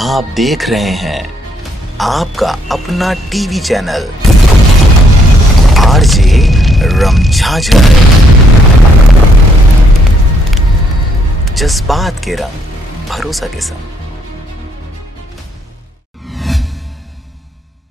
आप देख रहे हैं आपका अपना टीवी चैनल आरजे रमझाझर। जज्बात के रंग भरोसा के संग।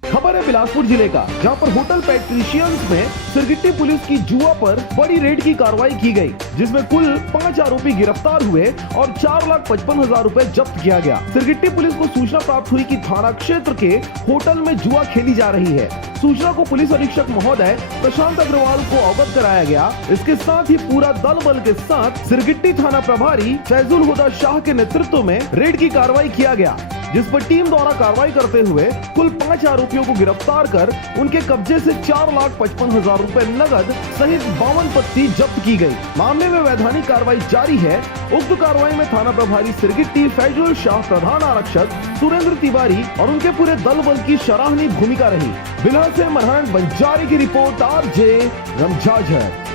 खबर है बिलासपुर जिले का, जहां पर होटल पैट्रिशियंस में सिरगिट्टी पुलिस की जुआ पर बड़ी रेड की कार्रवाई की गई, जिसमें कुल 5 आरोपी गिरफ्तार हुए और 4,55,000 रुपए जब्त किया गया। सिरगिट्टी पुलिस को सूचना प्राप्त हुई कि थाना क्षेत्र के होटल में जुआ खेली जा रही है। सूचना को पुलिस अधीक्षक महोदय प्रशांत अग्रवाल को अवगत कराया गया। इसके साथ ही पूरा दल बल के साथ सिरगिट्टी थाना प्रभारी फैजुल हुदा शाह के नेतृत्व में रेड की कार्रवाई किया गया, जिस पर टीम द्वारा कार्रवाई करते हुए कुल 5 आरोपियों को गिरफ्तार कर उनके कब्जे से 4,55,000 रुपए नगद सहित 52 पत्ती जब्त की गई। मामले में वैधानिक कार्रवाई जारी है। उक्त कार्रवाई में थाना प्रभारी सिरगिट्टी फैजुल शाह, प्रधान आरक्षक सुरेंद्र तिवारी और उनके पूरे दल बल की सराहनीय भूमिका रही। बिलास से मनहरन बंजारी की रिपोर्ट, आरजे रमझाझर।